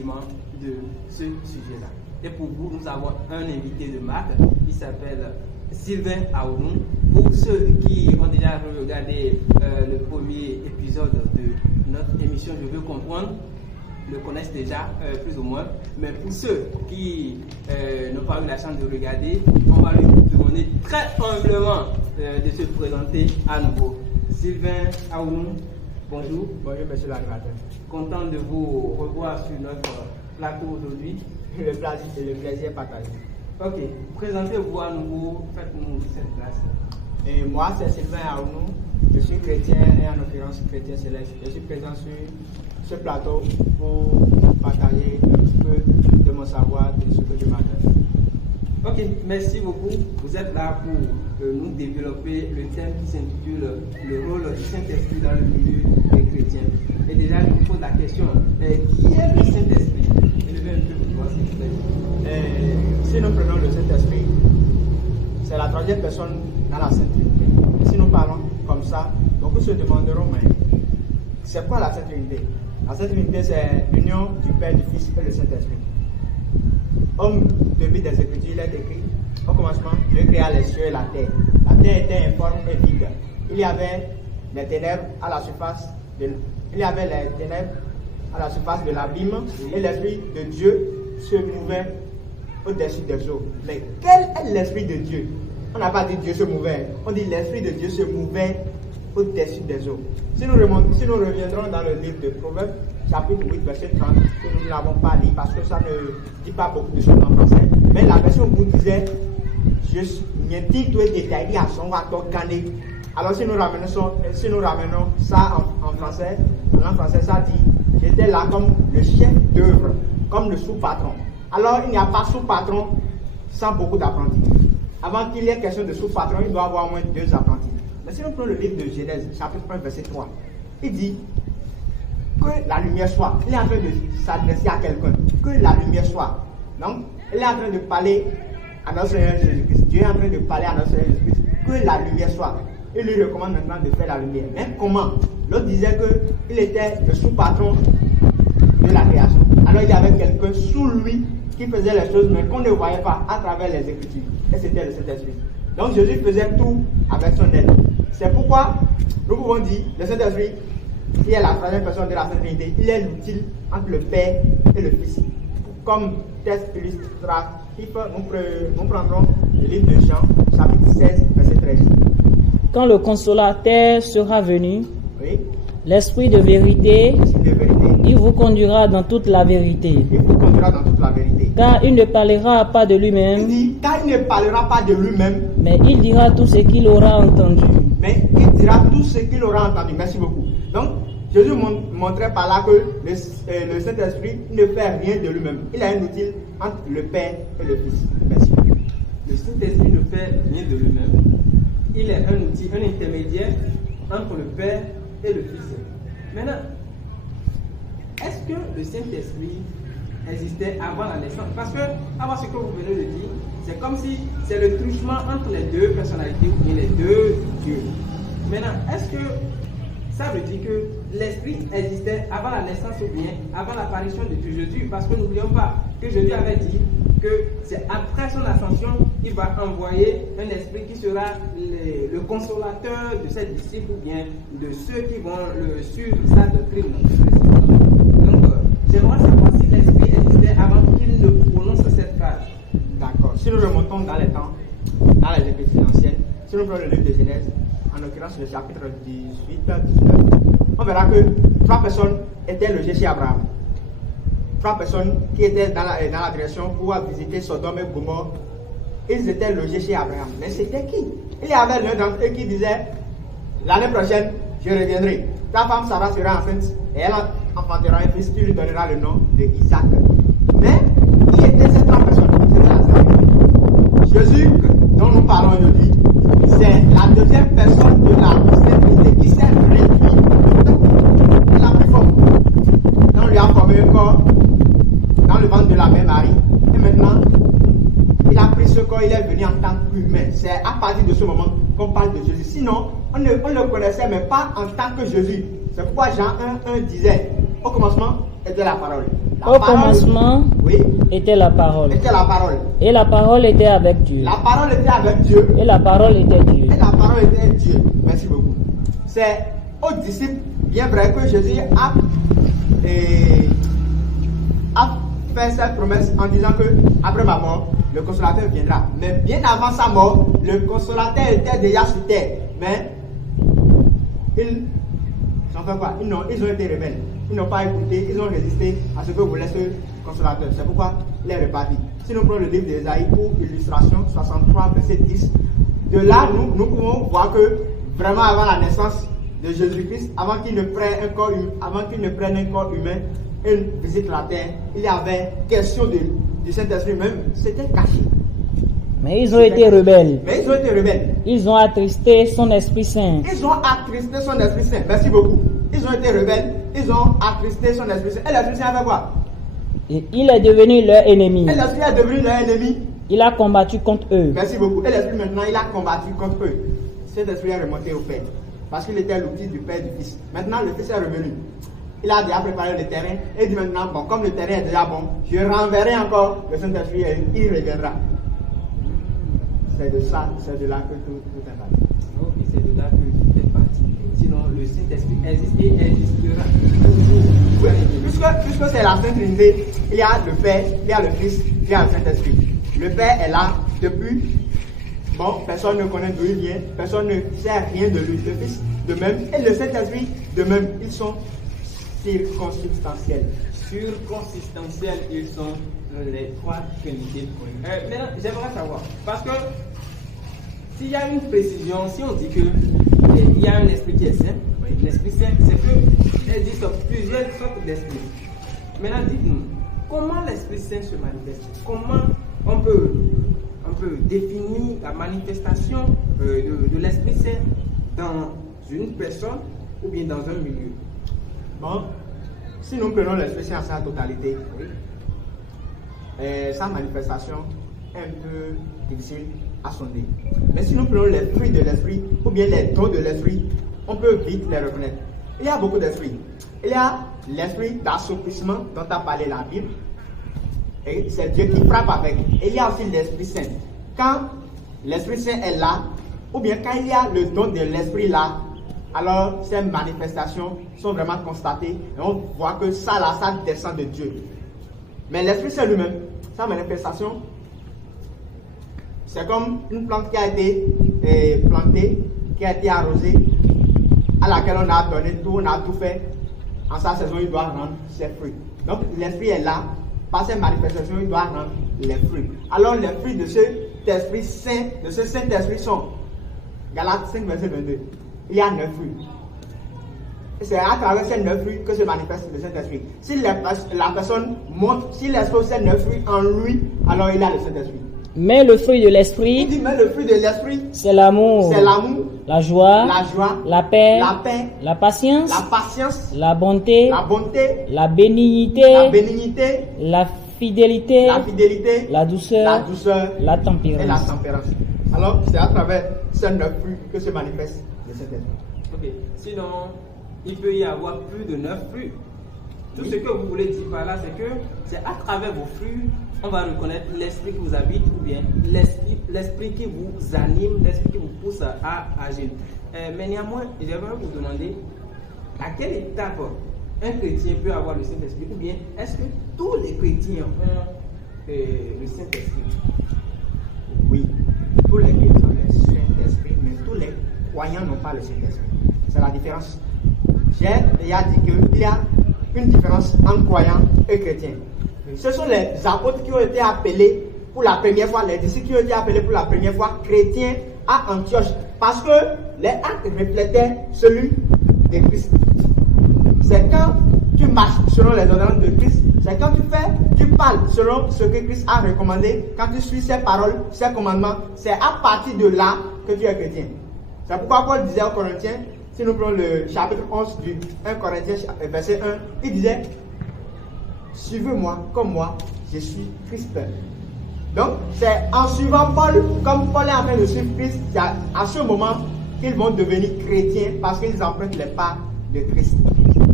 sentiment de ce sujet-là. Et pour vous, nous avons un invité de marque qui s'appelle Sylvain Aounou. Pour ceux qui ont déjà regardé le premier épisode de notre émission Je veux comprendre, le connaissent déjà plus ou moins, mais pour ceux qui n'ont pas eu la chance de regarder, on va lui demander très humblement de se présenter à nouveau. Sylvain Aounou, bonjour. Bonjour monsieur l'animateur. Content de vous revoir sur notre plateau aujourd'hui. Le plaisir partagé. Ok, présentez-vous à nouveau, faites-nous cette place. Et moi c'est Sylvain Aounou, je suis chrétien et en l'occurrence chrétien céleste. Je suis présent sur ce plateau pour partager un petit peu de mon savoir, de ce que je m'attends. Ok, merci beaucoup. Vous êtes là pour nous développer le thème qui s'intitule le rôle du Saint-Esprit dans le milieu des chrétiens. Et déjà, je vous pose la question, qui est le Saint-Esprit? Élevez un peu le doigt, s'il vous plaît. Si nous prenons le Saint-Esprit, c'est la troisième personne dans la Sainte Trinité. Et si nous parlons comme ça, beaucoup se demanderont, mais c'est quoi la Sainte Trinité? La Sainte Trinité, c'est l'union du Père, du Fils et du Saint-Esprit. Homme de vie des Écritures, il est écrit au commencement, Dieu créa les cieux et la terre. La terre était informe et vide. Il y avait les ténèbres à la surface de l'abîme et l'Esprit de Dieu se mouvait au-dessus des eaux. Mais quel est l'Esprit de Dieu? On n'a pas dit Dieu se mouvait, on dit l'Esprit de Dieu se mouvait au-dessus des eaux. Si nous reviendrons dans le livre de Proverbes, chapitre 8, verset 30, que nous ne l'avons pas lu parce que ça ne dit pas beaucoup de choses en français, mais la version vous disait, je m'intime tout détaillé à son rapport cané. Alors si nous ramenons ça en français, ça dit, j'étais là comme le chef d'œuvre, comme le sous-patron. Alors il n'y a pas sous-patron sans beaucoup d'apprentis. Avant qu'il y ait question de sous-patron, il doit y avoir au moins 2 apprentis. Mais si nous prenons le livre de Genèse, chapitre 1, verset 3, il dit que la lumière soit. Il est en train de s'adresser à quelqu'un. Que la lumière soit. Donc, il est en train de parler à notre Seigneur Jésus-Christ. Dieu est en train de parler à notre Seigneur Jésus-Christ. Que la lumière soit. Il lui recommande maintenant de faire la lumière. Mais comment? L'autre disait qu'il était le sous-patron de la création. Alors, il y avait quelqu'un sous lui qui faisait les choses, mais qu'on ne voyait pas à travers les Écritures. Et c'était le Saint-Esprit. Donc, Jésus faisait tout avec son aide. C'est pourquoi nous pouvons dire le Saint-Esprit, qui est la troisième personne de la Sainte Trinité, il est l'utile entre le Père et le Fils. Comme test illustratif, nous prendrons le livre de Jean, chapitre 16, verset 13. Quand le Consolateur sera venu, Oui. l'Esprit de vérité, De vérité. il vous conduira dans toute la vérité. Il vous conduira dans toute la vérité. Car il ne parlera pas de Il lui-même, dit, car il ne parlera pas de lui-même, mais il dira tout ce qu'il aura entendu. mais il dira tout ce qu'il aura entendu. Merci beaucoup. Donc, Jésus montrait par là que le Saint-Esprit ne fait rien de lui-même. Il a un outil entre le Père et le Fils. Merci. Le Saint-Esprit ne fait rien de lui-même. Il est un outil, un intermédiaire entre le Père et le Fils. Maintenant, est-ce que le Saint-Esprit existait avant la naissance? Parce que, avant ce que vous venez de dire, c'est comme si c'est le truchement entre les deux personnalités ou bien les deux dieux. Maintenant, est-ce que ça veut dire que l'Esprit existait avant la naissance ou bien avant l'apparition de Jésus? Parce que n'oublions pas que Jésus avait dit que c'est après son ascension, il va envoyer un esprit qui sera le consolateur de ses disciples ou bien de ceux qui vont le suivre sa doctrine. Donc, j'aimerais savoir si l'Esprit existait avant qu'il ne prononce cette phrase. D'accord. Si nous remontons dans les temps, dans les Écritures anciennes, si nous prenons le livre de Genèse, en l'occurrence le chapitre 18-19, on verra que 3 personnes étaient logées chez Abraham. 3 personnes qui étaient dans la direction pour visiter Sodome et Gomorrhe, ils étaient logés chez Abraham. Mais c'était qui? Il y avait l'un d'entre eux qui disait, l'année prochaine, je reviendrai. Ta femme Sarah sera enceinte et elle enfantera un fils qui lui donnera le nom de Isaac. Mais qui étaient ces 3 personnes? Jésus, dont nous parlons aujourd'hui, c'est la deuxième personne de la Sainte Trinité qui s'est réduite à la plus forte. On lui a formé un corps dans le ventre de la mère Marie. Et maintenant, il a pris ce corps, il est venu en tant qu'humain. C'est à partir de ce moment qu'on parle de Jésus. Sinon, on le connaissait, mais pas en tant que Jésus. C'est pourquoi Jean 1:1 disait, au commencement était la parole. Au commencement oui, était la parole. était la parole. Et la parole était avec Dieu. La parole était avec Dieu. Et la parole était Dieu. Et la parole était Dieu. Merci beaucoup. C'est aux disciples, bien vrai, que Jésus a fait cette promesse en disant que après ma mort, le consolateur viendra. Mais bien avant sa mort, le consolateur était déjà sur terre. Mais ils ont fait quoi? Ils ont été rebelles. Ils n'ont pas écouté, ils ont résisté à ce que voulait ce consolateur. C'est pourquoi il est reparti. Si nous prenons le livre d'Ésaïe pour illustration 63, verset 10, de là, nous pouvons voir que vraiment avant la naissance de Jésus-Christ, avant qu'il ne prenne un corps humain, et visite la terre, il y avait question du Saint-Esprit même, c'était caché. Mais ils ont été rebelles. Mais ils ont été rebelles. Ils ont attristé son Esprit Saint. Ils ont attristé son Esprit Saint. Merci beaucoup. Ils ont été rebelles, ils ont attristé son Esprit Saint. Et l'Esprit Saint a fait quoi? Et il est devenu leur ennemi. Et l'Esprit est devenu leur ennemi. Il a combattu contre eux. Merci beaucoup. Et l'Esprit maintenant, il a combattu contre eux. Cet Esprit est remonté au Père. Parce qu'il était l'outil du Père et du Fils. Maintenant, le Fils est revenu. Il a déjà préparé le terrain. Et dit maintenant, bon, comme le terrain est déjà bon, je renverrai encore le Saint-Esprit et il reviendra. C'est de ça, c'est de là que tout est parti. Ok, c'est de là que tout est parti. Sinon, le Saint-Esprit existe et existera. Oui, puisque c'est la Sainte Trinité, il y a le Père, il y a le Fils, il y a le Saint-Esprit. Le Père est là depuis. Bon, personne ne connaît d'où il vient, personne ne sait rien de lui. Le Fils de même et le Saint-Esprit de même, ils sont circonsubstantiels. Circonsubstantiels, ils sont les trois trinités. Maintenant, j'aimerais savoir, parce que s'il y a une précision, si on dit que il y a un esprit qui est saint, l'esprit saint, c'est qu'il existe plusieurs sortes d'esprits. Maintenant, dites-nous, comment l'esprit saint se manifeste? Comment on peut définir la manifestation de l'esprit saint dans une personne ou bien dans un milieu? Bon, si nous prenons l'Esprit Saint à sa totalité, sa manifestation est un peu difficile à sonder. Mais si nous prenons les fruits de l'Esprit ou bien les dons de l'Esprit, on peut vite les reconnaître. Il y a beaucoup d'esprits. Il y a l'esprit d'assouplissement dont a parlé la Bible. Et c'est Dieu qui frappe avec. Et il y a aussi l'Esprit Saint. Quand l'Esprit Saint est là, ou bien quand il y a le don de l'Esprit là, alors ces manifestations sont vraiment constatées et on voit que ça là, ça descend de Dieu. Mais l'Esprit Saint lui-même, sa manifestation, c'est comme une plante qui a été plantée, qui a été arrosée, à laquelle on a donné tout, on a tout fait. En sa saison, il doit rendre ses fruits. Donc l'Esprit est là, par ses manifestations, il doit rendre les fruits. Alors les fruits de cet Esprit Saint, de ce Saint-Esprit sont Galates 5, verset 22. Il y a 9 fruits. C'est à travers ces 9 fruits que se manifeste le Saint-Esprit. Si la personne montre, s'il expose ces 9 fruits en lui, alors il a le Saint-Esprit. Mais le fruit de l'esprit, Il dit, mais le fruit de l'Esprit, c'est l'amour, c'est l'amour, la joie, la paix, la patience, la patience, la bonté, la bonté, la bénignité, la bénignité, la fidélité, la douceur, la et la tempérance. tempérance. Alors, c'est à travers ces 9 fruits que se manifeste le Saint-Esprit. Ok, sinon, il peut y avoir plus de 9 fruits. Tout ce que vous voulez dire par là, c'est que c'est à travers vos fruits, on va reconnaître l'esprit qui vous habite ou bien l'esprit qui vous anime, l'esprit qui vous pousse à agir. Mais néanmoins, j'aimerais vous demander à quelle étape un chrétien peut avoir le Saint-Esprit ou bien est-ce que tous les chrétiens ont le Saint-Esprit? Oui, tous les chrétiens ont le Saint-Esprit, mais tous les croyants n'ont pas le Saint-Esprit. C'est la différence. J'ai déjà dit qu'il y a une différence entre croyants et chrétiens. Ce sont les apôtres qui ont été appelés pour la première fois, les disciples qui ont été appelés pour la première fois chrétiens à Antioche, parce que les actes reflétaient celui de Christ. C'est quand tu marches selon les ordonnances de Christ, c'est quand tu parles selon ce que Christ a recommandé, quand tu suis ses paroles, ses commandements, c'est à partir de là que tu es chrétien. C'est pourquoi Paul disait aux Corinthiens, si nous prenons le chapitre 11 du 1 Corinthiens, verset 1, il disait, suivez-moi comme moi, je suis Christ. Donc, c'est en suivant Paul, comme Paul est en train de suivre Christ, c'est à ce moment qu'ils vont devenir chrétiens parce qu'ils empruntent les pas de Christ.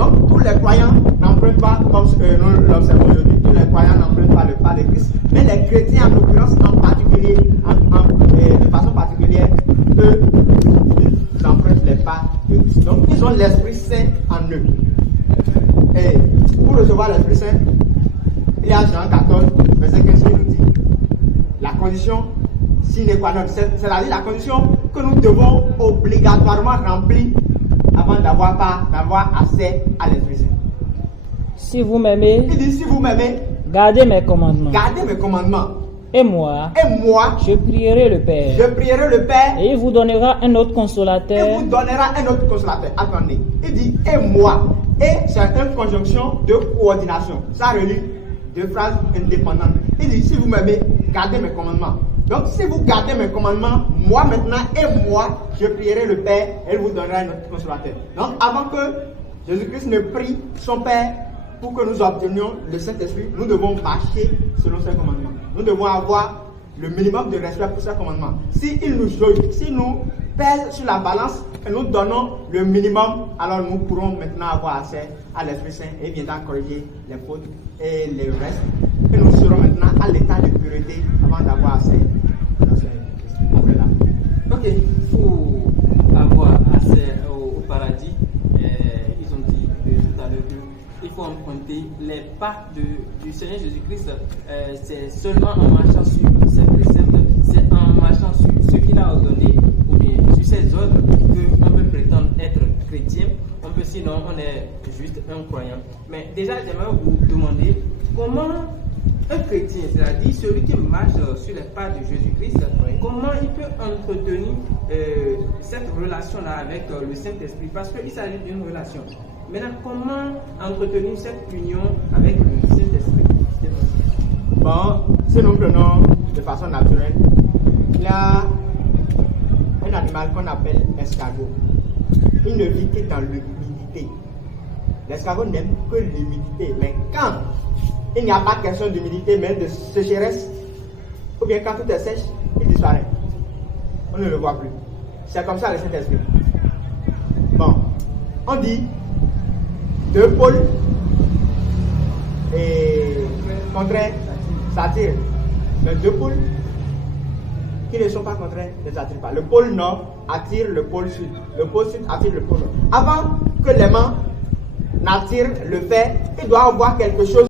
Donc, tous les croyants n'empruntent pas, comme nous l'observons aujourd'hui, tous les croyants n'empruntent pas le pas de Christ. Mais les chrétiens, en l'occurrence, en particulier, de façon particulière, eux, ils empruntent les pas de Christ. Donc, ils ont l'Esprit Saint en eux. Et pour recevoir l'Esprit Saint, il y a Jean 14, verset 15 qui nous dit la condition sine qua non, c'est-à-dire la condition que nous devons obligatoirement remplir avant d'avoir accès à l'Esprit Saint. Si vous m'aimez, Il dit, si vous m'aimez, gardez mes commandements. gardez mes commandements. Et moi, Je prierai le Père. prierai le Père Et il vous donnera un autre et consolateur. vous donnera un autre consolateur. Attendez, il dit et moi. Et c'est une conjonction de coordination. Ça relie deux phrases indépendantes. Il dit si vous m'aimez, gardez mes commandements. Donc si vous gardez mes commandements, moi maintenant et moi, je prierai le Père et il vous donnera un autre consolateur. Donc avant que Jésus-Christ ne prie son Père pour que nous obtenions le Saint-Esprit, nous devons marcher selon ses commandements. Nous devons avoir le minimum de respect pour ses commandements. Si nous pèse sur la balance et nous donnons le minimum, alors nous pourrons maintenant avoir accès à l'Esprit Saint et il viendra corriger les fautes et les restes. Et nous serons maintenant à l'état de pureté avant d'avoir accès à Saint-Christ. Après là. Ok, pour avoir accès au paradis, ils ont dit tout à l'heure qu'il faut emprunter les pas du Seigneur Jésus-Christ. C'est seulement en marchant sur ses préceptes, c'est en marchant sur ce qu'il a ordonné, ou bien sur ses ordres, qu'on peut prétendre être chrétien. On peut, sinon, on est juste un croyant. Mais déjà, j'aimerais vous demander comment un chrétien, c'est-à-dire celui qui marche sur les pas de Jésus-Christ, comment il peut entretenir cette relation-là avec le Saint-Esprit, parce qu'il s'agit d'une relation. Maintenant, comment entretenir cette union avec le Saint-Esprit? Bon, si nous prenons de façon naturelle, il y a un animal qu'on appelle l'escargot. Il ne vit que dans l'humidité. L'escargot n'aime que l'humidité. Mais quand il n'y a pas question d'humidité, mais de sécheresse, ou bien quand tout est sèche, il disparaît. On ne le voit plus. C'est comme ça le Saint-Esprit. Bon, on dit deux pôles et contraires s'attirent. Mais deux pôles qui ne sont pas contraires ne s'attirent pas. Le pôle nord attire le pôle sud. Le pôle sud attire le pôle nord. Avant que l'aimant n'attire le fer, il doit avoir quelque chose